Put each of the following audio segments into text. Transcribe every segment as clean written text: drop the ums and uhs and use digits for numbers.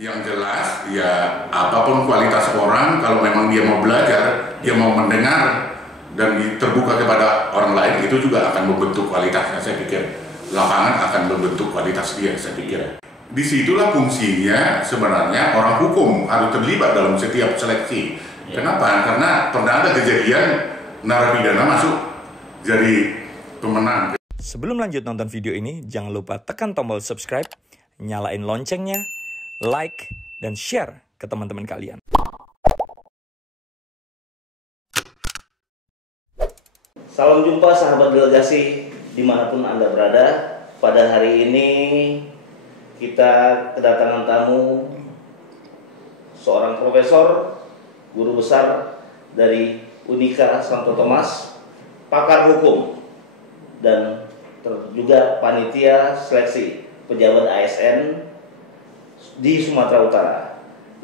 Yang jelas, ya apapun kualitas orang, kalau memang dia mau belajar, dia mau mendengar, dan terbuka kepada orang lain, itu juga akan membentuk kualitasnya, saya pikir. Lapangan akan membentuk kualitas dia, saya pikir. Disitulah fungsinya sebenarnya orang hukum harus terlibat dalam setiap seleksi. Kenapa? Karena pernah ada kejadian narapidana masuk jadi pemenang. Sebelum lanjut nonton video ini, jangan lupa tekan tombol subscribe, nyalain loncengnya, like, dan share ke teman-teman kalian. Salam jumpa sahabat delegasi dimanapun Anda berada. Pada hari ini kita kedatangan tamu seorang profesor, guru besar dari Unika Santo Thomas, pakar hukum, dan juga panitia seleksi pejabat ASN di Sumatera Utara,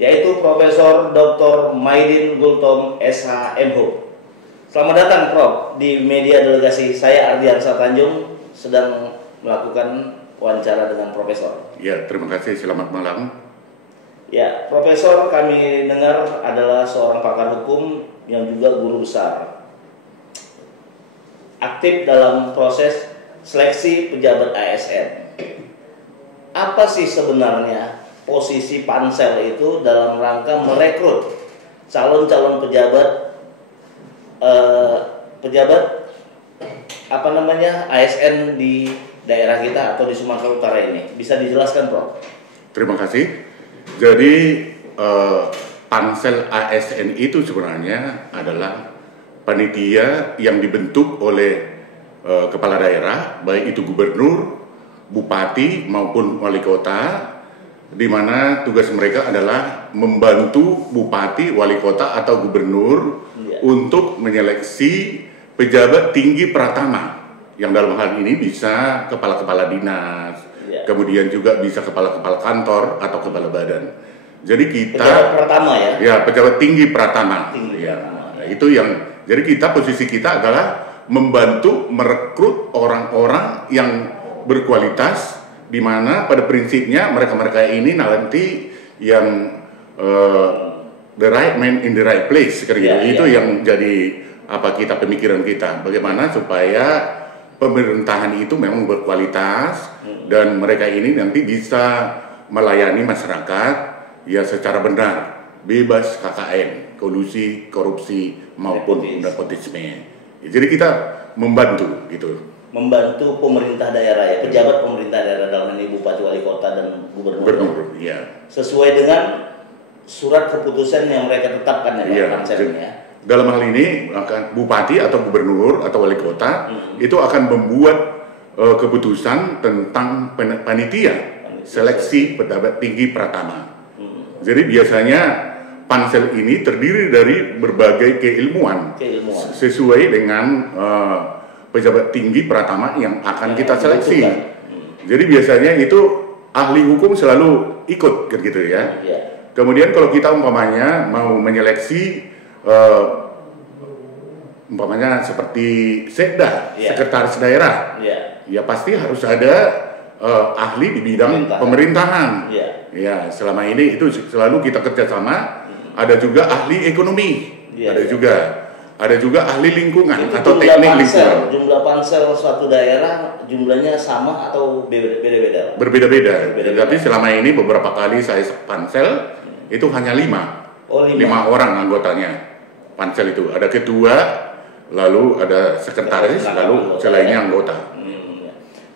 yaitu Profesor Dr. Maidin Gultom SH MHub. Selamat datang Prof di media delegasi. Saya Ardiansa Tanjung sedang melakukan wawancara dengan Profesor. Ya, terima kasih. Selamat malam. Ya, Profesor kami dengar adalah seorang pakar hukum yang juga guru besar, aktif dalam proses seleksi pejabat ASN. Apa sih sebenarnya posisi pansel itu dalam rangka merekrut calon-calon pejabat ASN di daerah kita atau di Sumatera Utara ini? Bisa dijelaskan, Prof? Terima kasih. Jadi pansel ASN itu sebenarnya adalah panitia yang dibentuk oleh kepala daerah, baik itu gubernur, bupati maupun wali kota, di mana tugas mereka adalah membantu bupati, wali kota atau gubernur untuk menyeleksi pejabat tinggi pratama, yang dalam hal ini bisa kepala-kepala dinas, kemudian juga bisa kepala-kepala kantor atau kepala badan. Jadi kita pejabat pratama ya, pejabat tinggi pratama. Itu yang, jadi kita, posisi kita adalah membantu merekrut orang-orang yang berkualitas, di mana pada prinsipnya mereka-mereka ini nanti yang the right man in the right place, itu yang jadi pemikiran kita, bagaimana supaya pemerintahan itu memang berkualitas dan mereka ini nanti bisa melayani masyarakat ya secara benar, bebas KKN, kolusi, korupsi maupun nepotisme. Jadi kita membantu gitu. Membantu pemerintah daerah ya, pejabat pemerintah daerah dalam ini bupati, wali kota dan gubernur. Ya. Sesuai dengan surat keputusan yang mereka tetapkan ya, panselnya. Dalam hal ini bupati atau gubernur atau wali kota itu akan membuat keputusan tentang panitia seleksi pejabat tinggi pratama. Jadi biasanya pansel ini terdiri dari berbagai keilmuan. Sesuai dengan pejabat tinggi pratama yang akan kita seleksi. Jadi biasanya itu ahli hukum selalu ikut gitu ya. Kemudian kalau kita umpamanya mau menyeleksi umpamanya seperti sekda, sekretaris daerah, ya pasti harus ada ahli di bidang pemerintahan. Ya, selama ini itu selalu kita kerjasama. Ada juga ahli ekonomi, ada juga ahli lingkungan itu atau teknik lingkungan. Jumlah pansel suatu daerah jumlahnya sama atau beda-beda? Berbeda-beda. Tapi selama ini beberapa kali saya pansel itu hanya 5 orang anggotanya. Pansel itu ada ketua, lalu ada sekretaris, lalu selainnya anggota.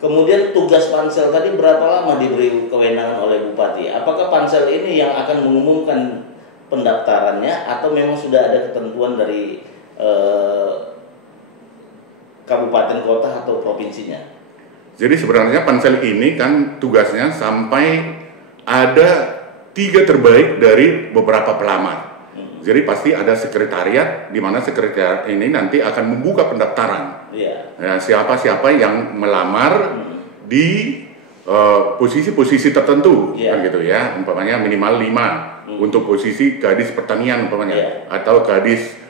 Kemudian tugas pansel tadi berapa lama diberi kewenangan oleh bupati? Apakah pansel ini yang akan mengumumkan pendaftarannya atau memang sudah ada ketentuan dari kabupaten, kota atau provinsinya? Jadi sebenarnya pansel ini kan tugasnya sampai ada 3 terbaik dari beberapa pelamar. Jadi pasti ada sekretariat, di mana sekretariat ini nanti akan membuka pendaftaran. Ya, siapa-siapa yang melamar di posisi-posisi tertentu, kan gitu ya. Umpamanya minimal 5 untuk posisi gadis pertanian umpamanya, atau gadis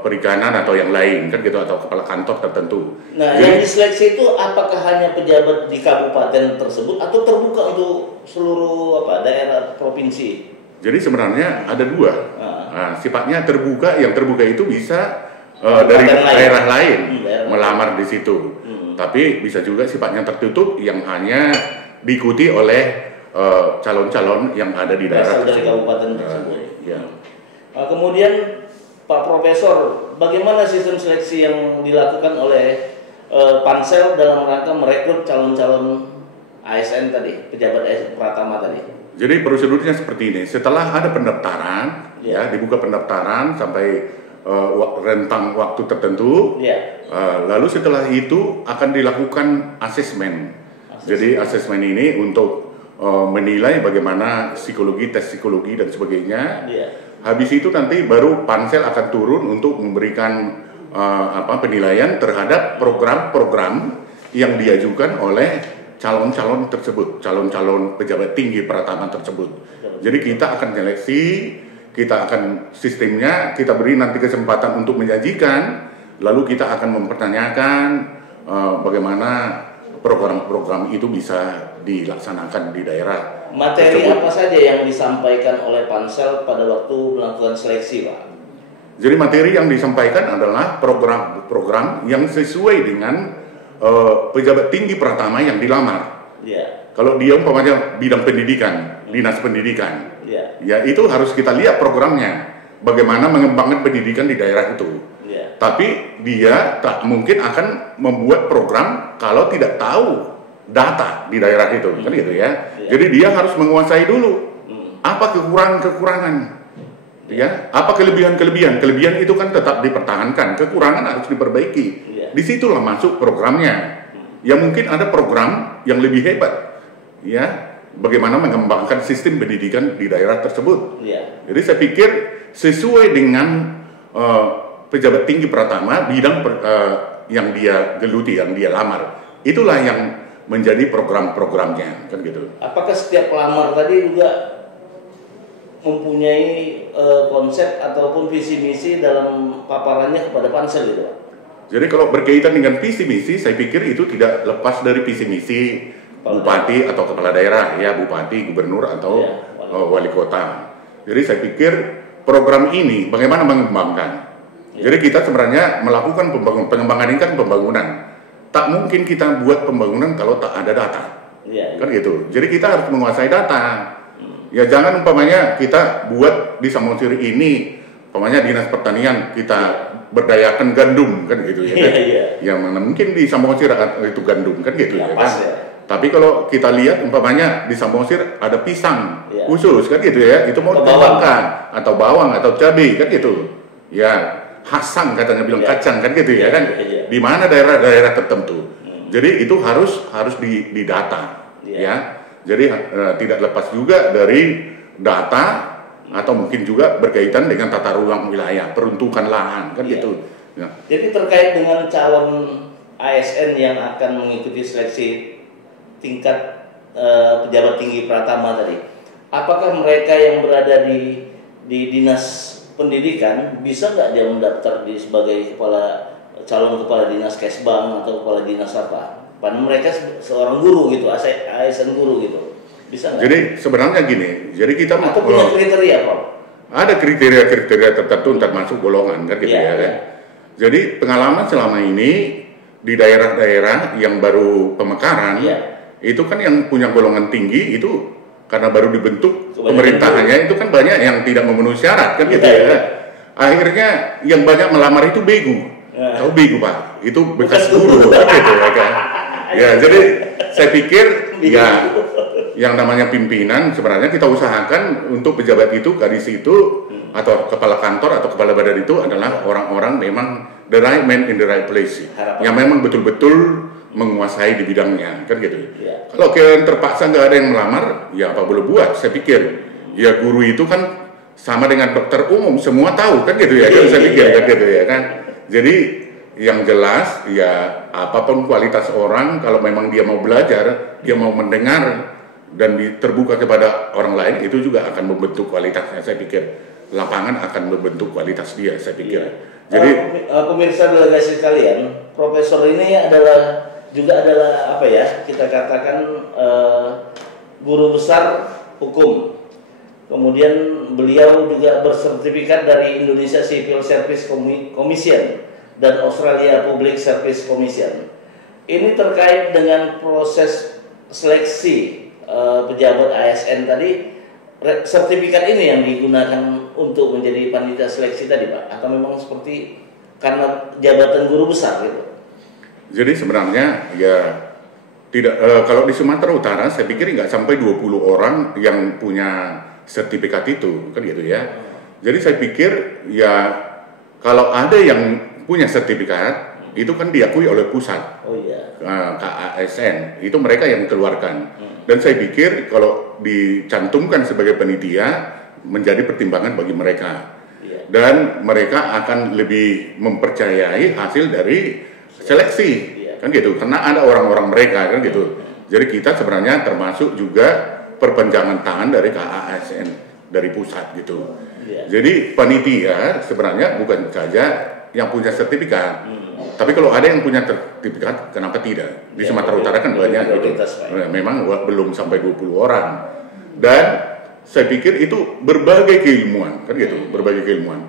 perikanan atau yang lain, kan gitu, atau kepala kantor tertentu. Nah, jadi, yang diseleksi itu apakah hanya pejabat di kabupaten tersebut atau terbuka untuk seluruh daerah provinsi. Jadi sebenarnya ada dua. Nah, sifatnya terbuka. Yang terbuka itu bisa dari daerah lain melamar di situ. Tapi bisa juga sifatnya tertutup yang hanya diikuti oleh calon-calon yang ada di daerah dari kabupaten tersebut. Ya. Kemudian Pak Profesor, bagaimana sistem seleksi yang dilakukan oleh Pansel dalam rangka merekrut calon-calon ASN tadi, pejabat ASN Pratama tadi? Jadi prosedurnya seperti ini. Setelah ada pendaftaran, ya dibuka pendaftaran sampai rentang waktu tertentu. Lalu setelah itu akan dilakukan asesmen. Jadi asesmen ini untuk menilai bagaimana psikologi, tes psikologi dan sebagainya. Habis itu nanti baru Pansel akan turun untuk memberikan penilaian terhadap program-program yang diajukan oleh calon-calon tersebut, calon-calon pejabat tinggi Pratama tersebut. Jadi kita akan seleksi, kita akan sistemnya, kita beri nanti kesempatan untuk menyajikan, lalu kita akan mempertanyakan bagaimana program-program itu bisa dilaksanakan di daerah. Materi tersebut. apa saja yang disampaikan oleh Pansel pada waktu melakukan seleksi, Pak? Jadi materi yang disampaikan adalah program-program yang sesuai dengan pejabat tinggi Pratama yang dilamar. Kalau dia umpamanya bidang pendidikan, dinas pendidikan, ya itu harus kita lihat programnya, bagaimana mengembangkan pendidikan di daerah itu. Tapi dia tak mungkin akan membuat program kalau tidak tahu data di daerah itu, kan gitu ya. Jadi dia harus menguasai dulu apa kekurangan-kekurangan. Ya, apa kelebihan-kelebihan? Kelebihan itu kan tetap dipertahankan, kekurangan harus diperbaiki. Disitulah masuk programnya. Ya mungkin ada program yang lebih hebat, ya, bagaimana mengembangkan sistem pendidikan di daerah tersebut. Jadi saya pikir sesuai dengan pejabat tinggi Pratama bidang yang dia geluti, yang dia lamar, itulah yang menjadi program-programnya, kan gitu. Apakah setiap pelamar tadi juga mempunyai konsep ataupun visi misi dalam paparannya kepada Pansel gitu, Pak? Jadi kalau berkaitan dengan visi misi, saya pikir itu tidak lepas dari visi misi bupati atau kepala daerah, ya bupati, gubernur atau wali kota. Jadi saya pikir program ini bagaimana mengembangkan. Jadi kita sebenarnya melakukan pengembangan ini kan pembangunan. Tak mungkin kita buat pembangunan kalau tak ada data, kan gitu. Jadi kita harus menguasai data. Ya jangan umpamanya kita buat di Samosir ini, umpamanya dinas pertanian kita berdayakan gandum kan gitu ya. Kan? Ya mana mungkin di Samosir itu gandum kan gitu ya. Kan? Tapi kalau kita lihat umpamanya di Samosir ada pisang khusus kan gitu ya, itu mau dikembangkan atau bawang atau cabai kan gitu. Ya hasang katanya bilang kacang kan gitu ya kan. Di mana daerah-daerah tertentu. Jadi itu harus didata ya. Jadi tidak lepas juga dari data atau mungkin juga berkaitan dengan tata ruang wilayah, peruntukan lahan kan gitu. Ya. Jadi terkait dengan calon ASN yang akan mengikuti seleksi tingkat pejabat tinggi Pratama tadi, apakah mereka yang berada di dinas pendidikan bisa nggak dia mendaftar sebagai calon kepala dinas Kesbang atau kepala dinas apa? Padahal mereka seorang guru gitu, ASN guru gitu, bisa nggak? Jadi sebenarnya gini, jadi kita atau punya kriteria Pak? Ada kriteria-kriteria tertentu termasuk golongan kan gitu ya kan. Jadi pengalaman selama ini di daerah-daerah yang baru pemekaran itu kan yang punya golongan tinggi itu karena baru dibentuk pemerintahannya itu kan banyak yang tidak memenuhi syarat kan gitu ya. Akhirnya yang banyak melamar itu begu. Tahu begu Pak? Itu bekas guru kan gitu ya kan. Ya, jadi saya pikir ya yang namanya pimpinan sebenarnya kita usahakan untuk pejabat itu, kadis itu atau kepala kantor atau kepala badan itu adalah orang-orang memang the right man in the right place. Yang memang betul-betul menguasai di bidangnya kan gitu. Kalau kalian terpaksa nggak ada yang melamar, ya apa boleh buat? Saya pikir ya guru itu kan sama dengan dokter umum, semua tahu kan gitu ya. Kan saya pikir kan gitu ya kan. Jadi yang jelas ya apapun kualitas orang kalau memang dia mau belajar, dia mau mendengar dan terbuka kepada orang lain itu juga akan membentuk kualitasnya. Saya pikir lapangan akan membentuk kualitas dia. Saya pikir. Jadi pemirsa delegasi sekalian, Profesor ini juga adalah apa ya kita katakan guru besar hukum Kemudian beliau juga bersertifikat dari Indonesia Civil Service Commission dan Australia Public Service Commission. Ini terkait dengan proses seleksi pejabat ASN tadi. Sertifikat ini yang digunakan untuk menjadi panitia seleksi tadi, Pak? Atau memang seperti karena jabatan guru besar gitu? Jadi sebenarnya ya tidak, kalau di Sumatera Utara saya pikir nggak sampai 20 orang yang punya sertifikat itu, kan gitu ya. Jadi saya pikir ya kalau ada yang punya sertifikat itu kan diakui oleh pusat. Oh iya. KASN itu mereka yang keluarkan. Dan saya pikir kalau dicantumkan sebagai panitia menjadi pertimbangan bagi mereka. Iya. Dan mereka akan lebih mempercayai hasil dari seleksi. Iya. Kan gitu. Karena ada orang-orang mereka kan gitu. Jadi kita sebenarnya termasuk juga perpanjangan tangan dari KASN dari pusat gitu. Iya. Jadi panitia sebenarnya bukan saja yang punya sertifikat. Tapi kalau ada yang punya sertifikat, kenapa tidak? Di Sumatera Utara kan banyak gitu. Memang belum sampai 20 orang. Dan saya pikir itu berbagai keilmuan, kan gitu, berbagai keilmuan.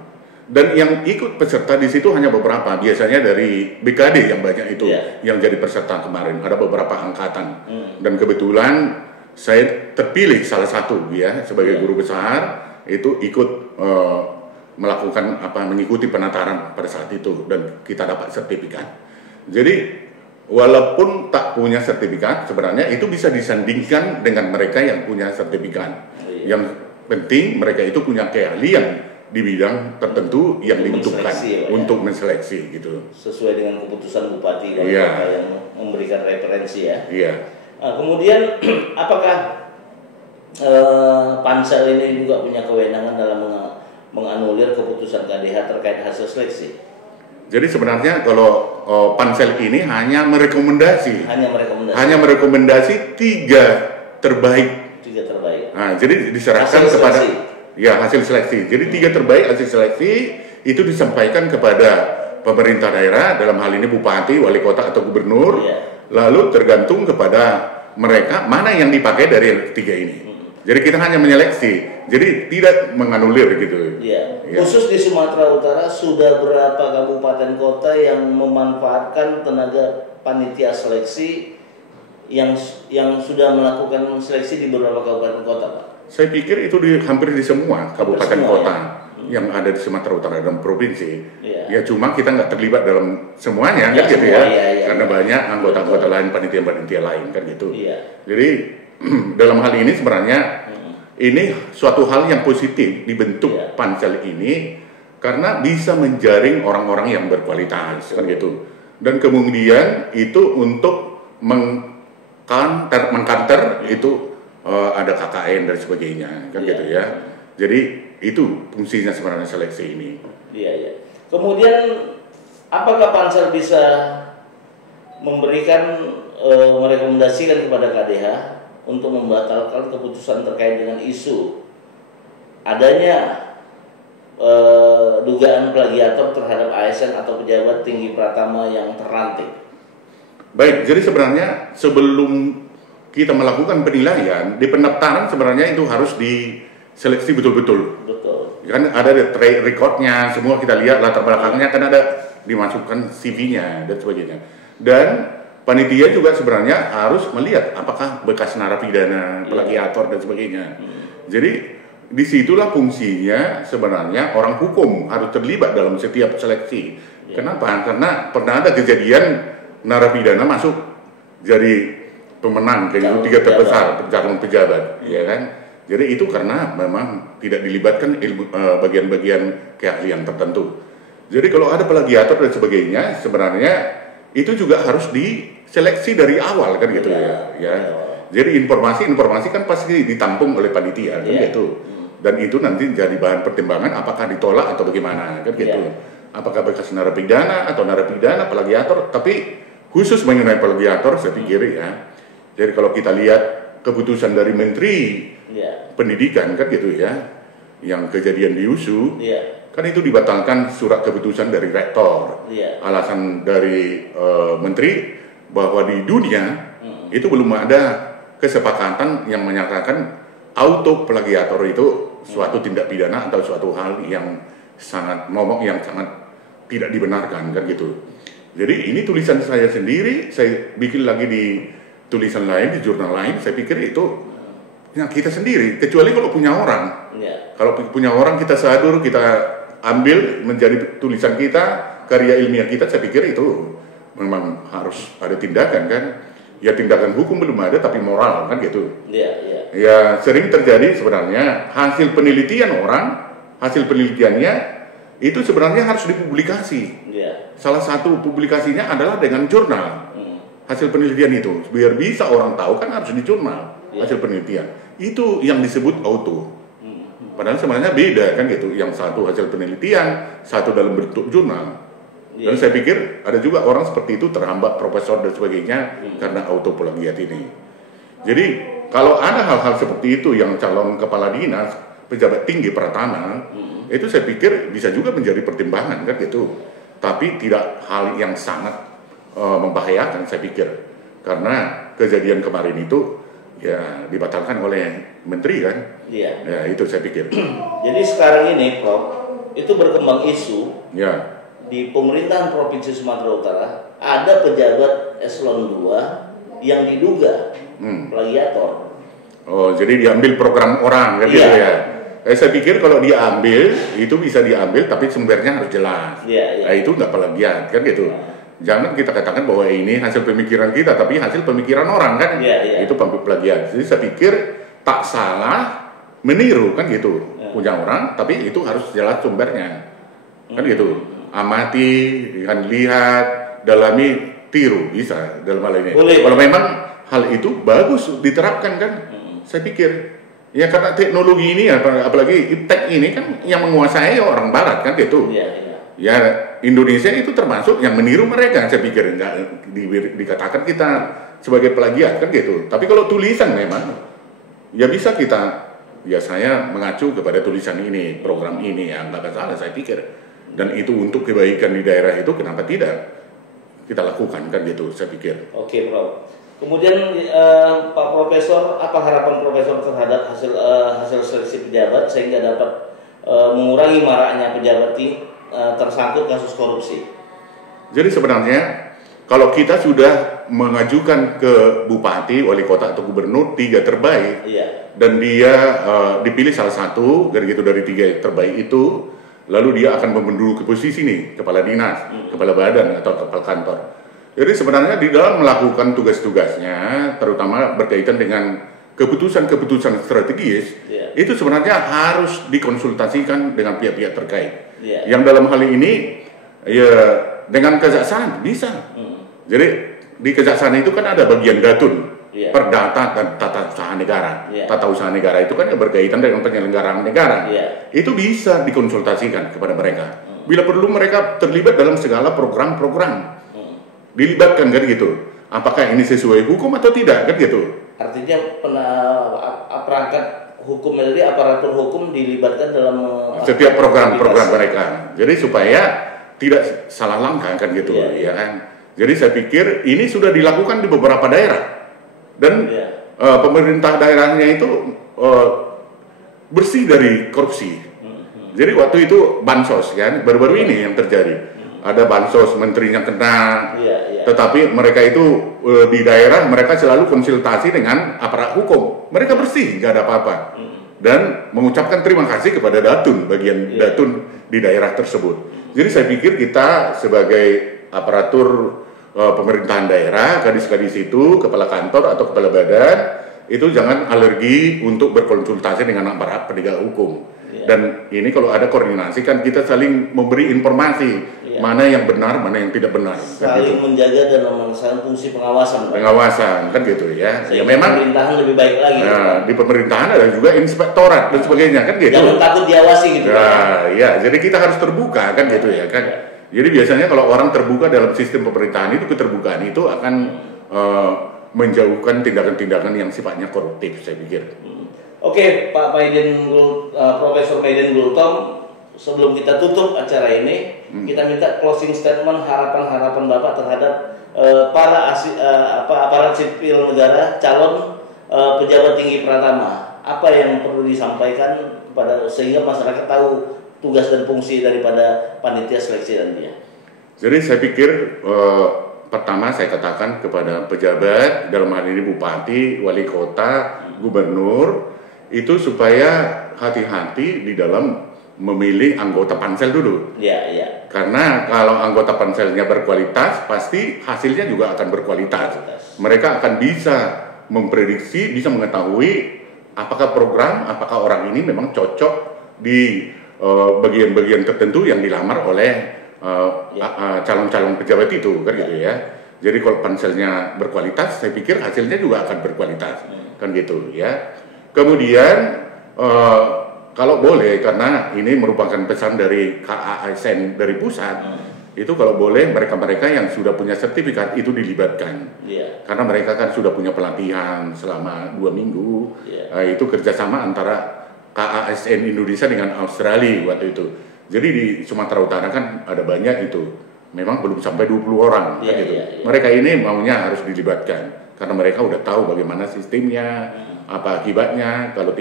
Dan yang ikut peserta di situ hanya beberapa, biasanya dari BKD yang banyak itu, yang jadi peserta kemarin. Ada beberapa angkatan. Dan kebetulan saya terpilih salah satu ya sebagai guru besar itu ikut melakukan mengikuti penataran pada saat itu dan kita dapat sertifikat. Jadi walaupun tak punya sertifikat sebenarnya itu bisa disandingkan dengan mereka yang punya sertifikat. Yang penting mereka itu punya keahlian di bidang tertentu yang dibutuhkan untuk menseleksi gitu. Sesuai dengan keputusan bupati dan yang memberikan referensi ya. Iya. Nah, kemudian apakah pansel ini juga punya kewenangan dalam menganulir keputusan KDH terkait hasil seleksi? Jadi sebenarnya kalau pansel ini hanya merekomendasi. Hanya merekomendasi 3 terbaik. 3 terbaik. Nah, jadi diserahkan hasil kepada seleksi. Hasil seleksi. Jadi 3 terbaik hasil seleksi itu disampaikan kepada pemerintah daerah, dalam hal ini bupati, wali kota atau gubernur. Lalu tergantung kepada mereka mana yang dipakai dari 3 ini. Jadi kita hanya menyeleksi, jadi tidak menganulir gitu. Iya. Khusus di Sumatera Utara sudah berapa kabupaten kota yang memanfaatkan tenaga panitia seleksi yang sudah melakukan seleksi di beberapa kabupaten kota, Pak? Saya pikir itu hampir di semua kabupaten kota yang ada di Sumatera Utara dan provinsi. Ya cuma kita nggak terlibat dalam semuanya kan gitu ya, karena banyak anggota-anggota lain, panitia-panitia lain kan gitu. Jadi dalam hal ini sebenarnya ini suatu hal yang positif dibentuk pansel ini karena bisa menjaring orang-orang yang berkualitas kan gitu. Dan kemudian itu untuk mengkanter itu ada KKN dan sebagainya kan gitu ya. Jadi itu fungsinya sebenarnya seleksi ini. Iya. Kemudian apakah pansel bisa memberikan merekomendasikan kepada KDH untuk membatalkan keputusan terkait dengan isu adanya dugaan plagiator terhadap ASN atau pejabat tinggi Pratama yang terlantik? Baik, jadi sebenarnya sebelum kita melakukan penilaian di pendaftaran sebenarnya itu harus diseleksi betul-betul. Betul. Kan ada track recordnya, semua kita lihat latar belakangnya, kan ada dimasukkan CV-nya dan sebagainya. Dan panitia juga sebenarnya harus melihat apakah bekas narapidana, plagiator dan sebagainya. Jadi disitulah fungsinya sebenarnya orang hukum harus terlibat dalam setiap seleksi. Kenapa? Karena pernah ada kejadian narapidana masuk jadi pemenang kayak 3 terbesar calon pejabat, ya kan? Jadi itu karena memang tidak dilibatkan bagian-bagian keahlian tertentu. Jadi kalau ada plagiator dan sebagainya sebenarnya itu juga harus diseleksi dari awal kan gitu ya. Jadi informasi kan pasti ditampung oleh panitia kan gitu. Dan itu nanti jadi bahan pertimbangan apakah ditolak atau bagaimana kan gitu. Apakah bekas narapidana atau narapidana plagiator, tapi khusus mengenai plagiator saya pikir ya. Jadi kalau kita lihat keputusan dari Menteri Pendidikan kan gitu ya, yang kejadian di USU, kan itu dibatalkan surat keputusan dari rektor. Alasan dari menteri bahwa di dunia itu belum ada kesepakatan yang menyatakan auto plagiator itu suatu tindak pidana atau suatu hal yang sangat momok, yang sangat tidak dibenarkan kan gitu. Jadi ini tulisan saya sendiri, saya bikin lagi di tulisan lain, di jurnal lain, saya pikir itu yang kita sendiri, kecuali kalau punya orang. Kalau punya orang kita sadur, kita ambil menjadi tulisan kita, karya ilmiah kita, saya pikir itu memang harus ada tindakan kan. Ya tindakan hukum belum ada, tapi moral kan gitu. Ya sering terjadi sebenarnya hasil penelitian orang, hasil penelitiannya itu sebenarnya harus dipublikasi. Salah satu publikasinya adalah dengan jurnal. Hasil penelitian itu biar bisa orang tahu kan harus di jurnal hasil penelitian. Itu yang disebut auto. Padahal sebenarnya beda kan gitu. Yang satu hasil penelitian, satu dalam bentuk jurnal. Dan saya pikir ada juga orang seperti itu terhambat profesor dan sebagainya karena auto plagiat ini. Jadi kalau ada hal-hal seperti itu yang calon kepala dinas, pejabat tinggi Pratama, itu saya pikir bisa juga menjadi pertimbangan kan gitu. Tapi tidak hal yang sangat membahayakan saya pikir. Karena kejadian kemarin itu ya dibatalkan oleh menteri kan. Ya itu saya pikir. Jadi sekarang ini Prof, itu berkembang isu di pemerintahan Provinsi Sumatera Utara ada pejabat eselon 2 yang diduga plagiator. Oh, jadi diambil program orang kan gitu ya. Saya pikir kalau diambil itu bisa diambil tapi sumbernya harus jelas. Nah, itu nggak plagiat kan gitu. Jangan kita katakan bahwa ini hasil pemikiran kita, tapi hasil pemikiran orang kan. Itu plagiat. Jadi saya pikir tak salah meniru kan gitu punya orang, tapi itu harus jelas sumbernya kan gitu. Amati, lihat, dalami, tiru bisa dalam hal ini. Kalau memang hal itu bagus diterapkan kan, saya pikir ya karena teknologi ini apalagi iptek ini kan yang menguasai orang Barat kan gitu. Ya Indonesia itu termasuk yang meniru mereka, saya pikir nggak dikatakan kita sebagai plagiat kan gitu. Tapi kalau tulisan memang ya bisa kita, ya saya mengacu kepada tulisan ini, program ini yang nggak salah saya pikir. Dan itu untuk kebaikan di daerah itu kenapa tidak kita lakukan kan gitu saya pikir. Oke Prof. Kemudian Pak Profesor, apa harapan Profesor terhadap hasil seleksi pejabat sehingga dapat mengurangi maraknya pejabat tersangkut kasus korupsi? Jadi sebenarnya kalau kita sudah mengajukan ke bupati, wali kota atau gubernur 3 terbaik dan dia dipilih salah satu dari 3 terbaik itu, lalu dia akan menduduki posisi nih, kepala dinas, kepala badan atau kepala kantor. Jadi sebenarnya di dalam melakukan tugas-tugasnya, terutama berkaitan dengan keputusan-keputusan strategis, itu sebenarnya harus dikonsultasikan dengan pihak-pihak terkait. Yang dalam hal ini, ya dengan kejaksaan bisa. Jadi di kejaksaan itu kan ada bagian datun, perdata dan tata usaha negara. Tata usaha negara itu kan berkaitan dengan penyelenggaraan negara. Itu bisa dikonsultasikan kepada mereka. Bila perlu mereka terlibat dalam segala program-program. Dilibatkan kan gitu. Apakah ini sesuai hukum atau tidak kan gitu. Artinya perangkat hukum tadi, aparatur hukum dilibatkan dalam setiap program-program mereka. Jadi supaya tidak salah langkah kan gitu ya kan. Jadi saya pikir ini sudah dilakukan di beberapa daerah. Dan pemerintah daerahnya itu bersih dari korupsi. Jadi waktu itu bansos kan, baru-baru ini yang terjadi. Ada bansos, menterinya kena, tetapi mereka itu di daerah mereka selalu konsultasi dengan aparat hukum. Mereka bersih, nggak ada apa-apa. Dan mengucapkan terima kasih kepada datun, bagian datun di daerah tersebut. Jadi saya pikir kita sebagai aparatur pemerintahan daerah, kadis-kadis itu, kepala kantor atau kepala badan, itu jangan alergi untuk berkonsultasi dengan aparat penegak hukum. Dan ini kalau ada koordinasi kan kita saling memberi informasi mana yang benar, mana yang tidak benar. Saling kan menjaga dan melaksanakan fungsi pengawasan. Pengawasan kan gitu ya. Ya memang pemerintahan lebih baik lagi. Nah, di pemerintahan ada juga inspektorat dan sebagainya kan gitu. Jangan takut diawasi gitu. Nah, ya, jadi kita harus terbuka kan gitu ya kan. Jadi biasanya kalau orang terbuka dalam sistem pemerintahan itu, keterbukaan itu akan menjauhkan tindakan-tindakan yang sifatnya koruptif, saya pikir. Oke, Pak Profesor Maiden Gultom, sebelum kita tutup acara ini, kita minta closing statement harapan-harapan Bapak terhadap para aparat sipil negara, calon pejabat tinggi Pratama apa yang perlu disampaikan kepada sehingga masyarakat tahu tugas dan fungsi daripada panitia seleksi nantinya? Jadi saya pikir pertama saya katakan kepada pejabat, dalam hal ini bupati, wali kota, gubernur, itu supaya hati-hati di dalam memilih anggota pansel dulu. Iya. Karena kalau anggota panselnya berkualitas, pasti hasilnya juga akan berkualitas. Mereka akan bisa memprediksi, bisa mengetahui apakah program, apakah orang ini memang cocok di bagian-bagian tertentu yang dilamar oleh calon-calon pejabat itu, kan gitu ya. Jadi kalau panselnya berkualitas, saya pikir hasilnya juga akan berkualitas, kan gitu ya. Kemudian kalau boleh, karena ini merupakan pesan dari KASN dari pusat, itu kalau boleh mereka-mereka yang sudah punya sertifikat itu dilibatkan, karena mereka kan sudah punya pelatihan selama 2 minggu, itu kerjasama antara KASN Indonesia dengan Australia waktu itu. Jadi di Sumatera Utara kan ada banyak itu, memang belum sampai 20 orang, kan gitu. Mereka ini maunya harus dilibatkan, karena mereka udah tahu bagaimana sistemnya, apa akibatnya kalau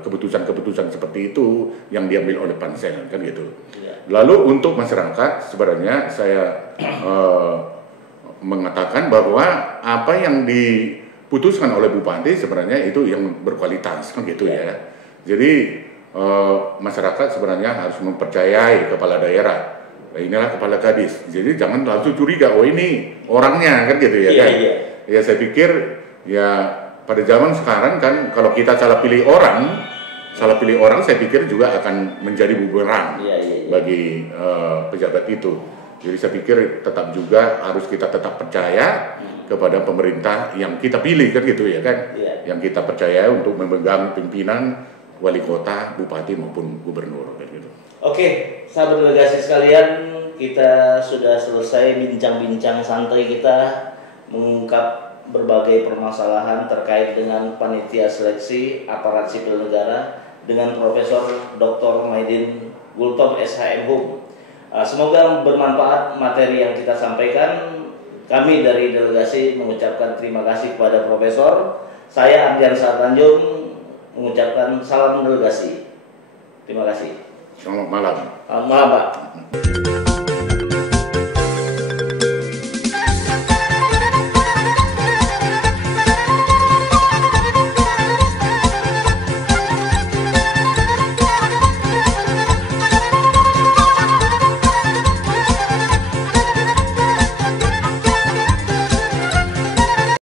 keputusan-keputusan seperti itu yang diambil oleh pansel, kan gitu. Lalu untuk masyarakat sebenarnya saya mengatakan bahwa apa yang diputuskan oleh bupati sebenarnya itu yang berkualitas, kan gitu ya. Jadi masyarakat sebenarnya harus mempercayai kepala daerah. Nah, inilah kepala kadis. Jadi jangan langsung curiga, oh ini orangnya, kan gitu ya kan. Ya saya pikir ya pada zaman sekarang kan kalau kita salah pilih orang saya pikir juga akan menjadi bumerang bagi pejabat itu. Jadi saya pikir tetap juga harus kita tetap percaya kepada pemerintah yang kita pilih, kan gitu ya kan. Yang kita percaya untuk memegang pimpinan wali kota, bupati maupun gubernur, kan gitu. Oke, sahabat delegasi sekalian, kita sudah selesai bincang-bincang santai kita mengungkap berbagai permasalahan terkait dengan panitia seleksi aparat sipil negara dengan Profesor Dr. Maidin Gultom SHM Hum. Semoga bermanfaat materi yang kita sampaikan. Kami dari delegasi mengucapkan terima kasih kepada Profesor. Saya Ardian Sartanjung mengucapkan salam delegasi. Terima kasih. Selamat malam. Selamat malam, Pak.